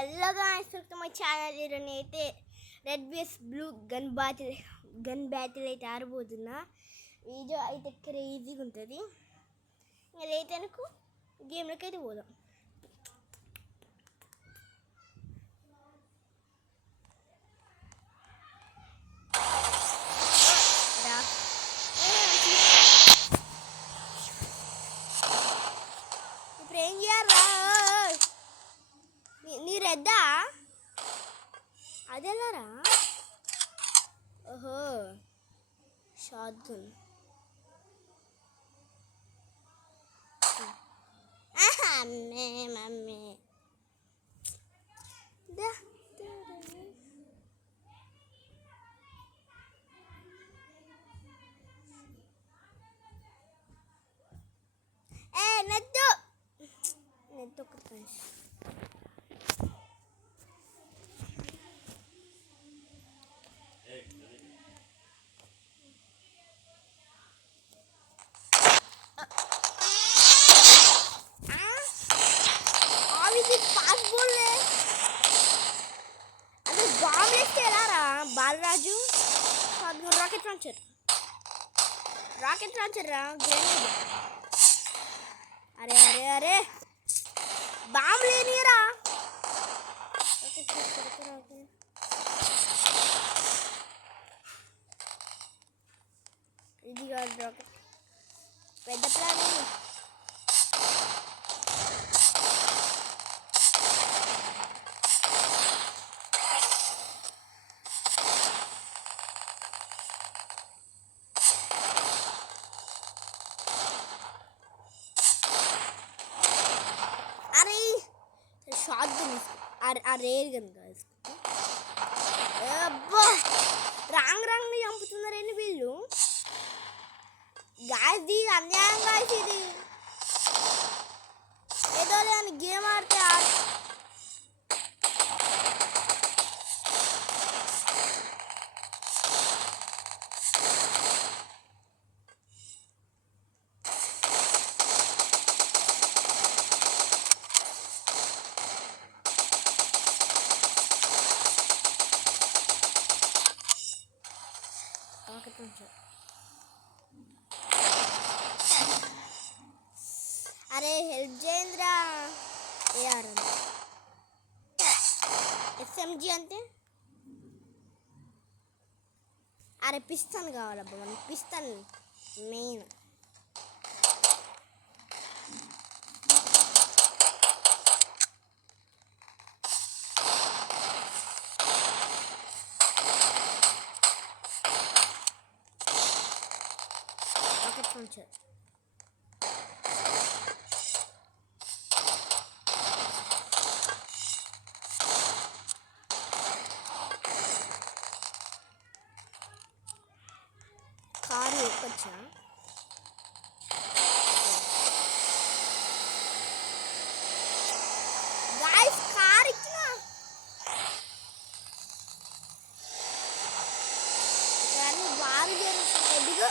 Hello guys, welcome to my channel. ఈరోజైతే రెడ్ వేస్ blue gun battle అయితే ఆడబోతున్నా. వీడియో అయితే క్రేజీగా ఉంటుంది. ఇంకా లేట్ అనుకో గేమ్లోకి అయితే పోదాం. ఇప్పుడు ఏం చేయాలా? నీ రెడ్డా అదేలారా? ఓహో, షార్ట్ గన్. అమ్మే మమ్మీ నెట్టు నెట్టు ఒక బాలరాజు రాకెట్ లాంచర్ రా. అరే అరే అరే బాంబు లేనియరా? ఇది కాదు రాకెట్, పెద్ద ప్లాన్. షార్ట్ గన్ ఆ రేర్ గన్ గాయస్. అబ్బా రాంగ్ చంపుతున్నారండి వీళ్ళు. గాయస్ ఇది అన్యాయం గాయస్. ఇది ఏదో లేదని గేమ్ ఆడితే అరే హెల్ప్ చేయండిరా. ఎస్ఎంజీ అంటే అరే పిస్తన్ కావాలబ్బా మనకి. పిస్తన్ మెయిన్. కారు ఎక్కొచ్చా? గాయ్స్ కార్ ఎక్కినా కానీ వారు జరుగుతుంది. దిగు.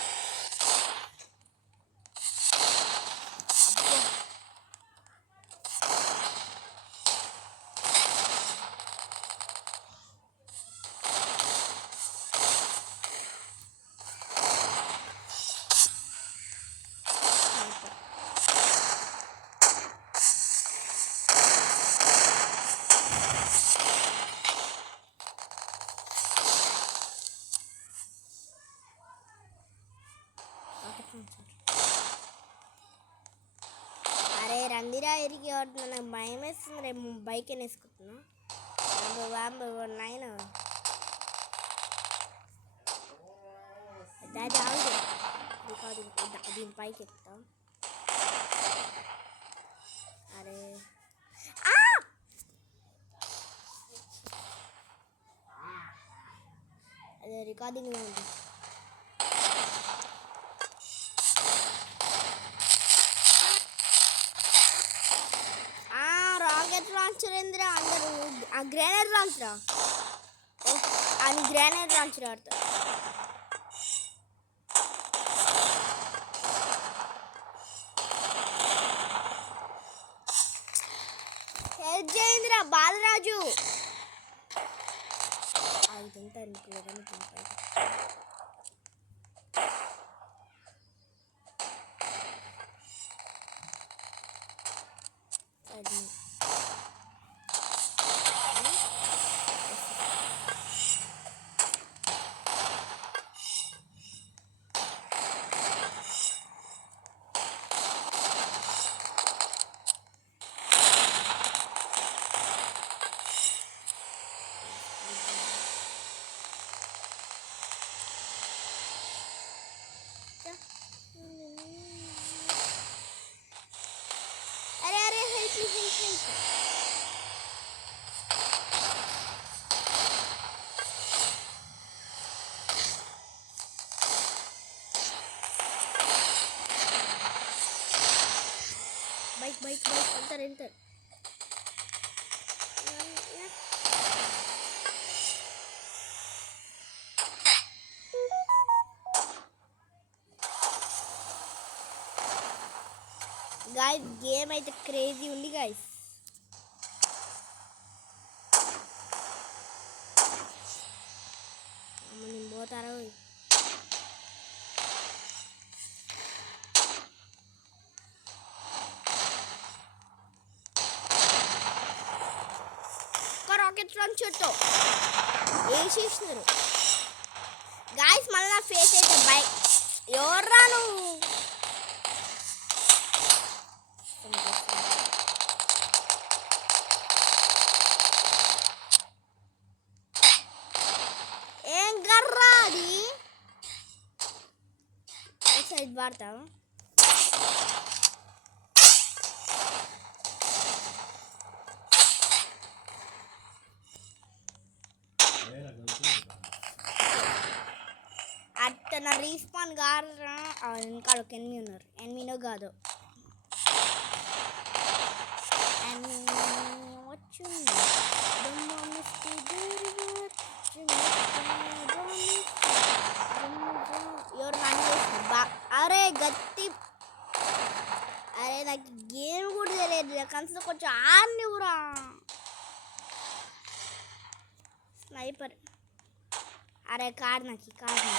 అరే రందిరా ఎరిగి ఆడుతున్నా. నాకు భయం వేస్తుంది. రేపు బైక్ వేసుకుంటున్నా. నాయన దీని పైకి ఎక్కుతా. అరే అదే రికార్డింగ్లో ఉంది. రాకెట్ లాంచర్ ఏందిరా? అందరూ ఆ గ్రానైడ్ లాంచరా? అని గ్రానైడ్ లాంచర్ ఆడతారు. హెల్ప్ చేయండిరా బాలరాజు. అది తింటాను అరే అరే help help bike bike bike వెళ్తారు వెళ్తారు. గాయస్ గేమ్ అయితే క్రేజీ ఉంది గాయస్. నేను పోతారా రాకెట్ లాంచర్తో వేసేసినారు గాయస్. మళ్ళీ నా ఫేస్ అయితే బైక్ ఎవర్రా నువ్వు. ఏం గర్రా అది సైడ్ వాడతాం. అట్ట రీస్పాన్ గారా ఇంకా ఒక ఎనిమిది ఉన్నారు. ఎనిమిదో కాదు వచ్చింది. ఎవరు నన్ను అరే గట్టి. అరే నాకు గేమ్ కూడా తెలియదు కనీసం కొంచెం ఆడినివ్వరా. స్నైపర్ అరే కాదు నాకు కాదు.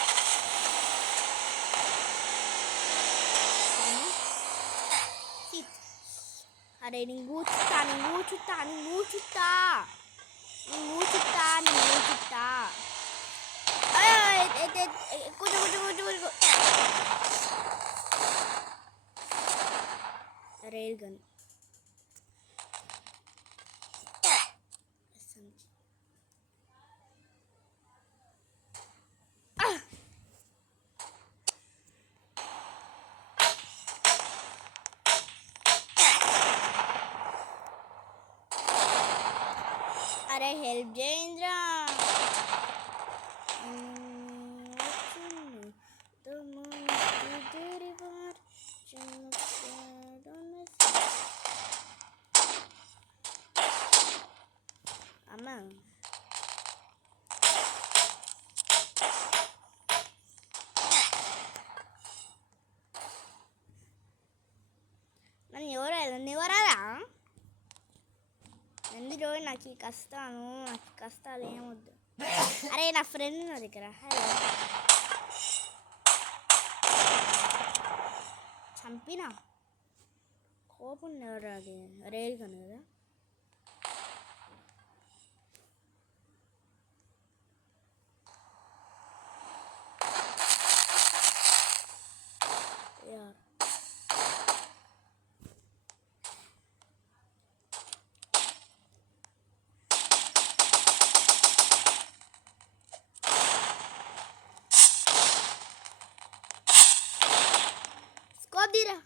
అరే నేను కూర్చుతా నేను కూర్చుతా నేను కూర్చుతా నేను కూర్చుతా నేను కూర్చుతా. కూర్చో కూర్చో కూర్చో కూర్చో. రైల్ గన్ అరే హెల్ప్ చేయండిరా. అమ్మా నన్ను ఎవరారా ఎందుకు నాకు ఈ కష్టాను నాకు కష్టాలు ఏమొద్దు. అరే నా ఫ్రెండ్ నా దగ్గర హలో చంపినా కోపం ఎవరు అది రేల్ కను కదా. Dira.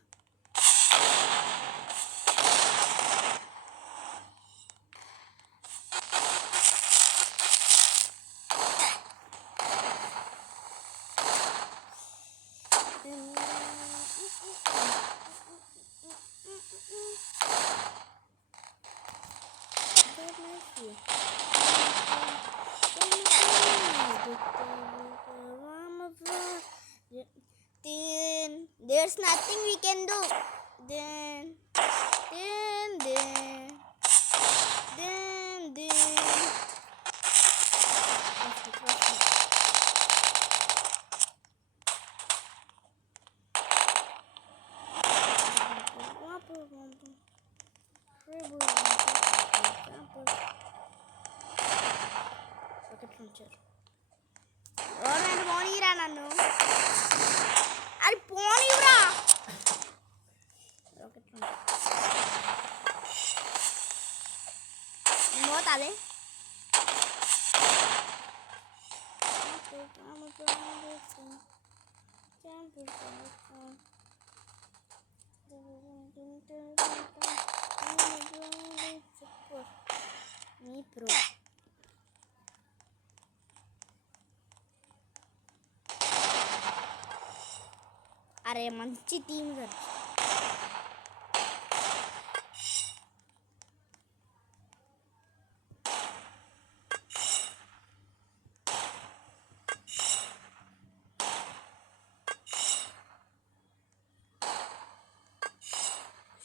There's nothing we can do. Then. Launcher. ఎవరైనా పోనీరా నన్ను, అది పోనీరా. రాకెట్ లాంచర్ పోతాది. మీ ప్రో అరే మంచి టీం కదా.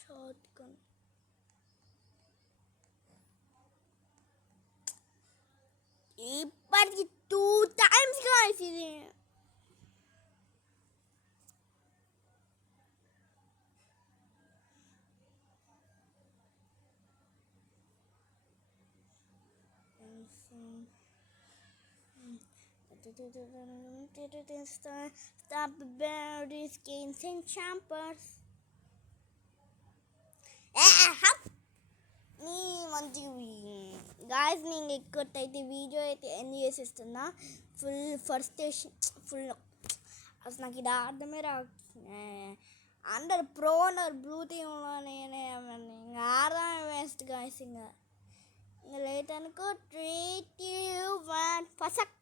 షాట్గన్ ఇప్పటికి 2 times గాయ్స్ ఇది. Stop berries, gains and champers. నీ మంచి గాయస్, నేను ఎక్కడైతే వీడియో అయితే ఎండ్ చేసేస్తున్నా. ఫస్ట్ స్టేషన్ ఫుల్ అసలు నాకు ఇది అర్థమే రా. అందరు ప్రో ఉన్నారు బ్లూ టీంలో, నేనే ఇంకా ఆడదామే వేస్ట్ గాయస్. ఇంకా లేట్ అనుకో 3, 2, 1 ఫసక్.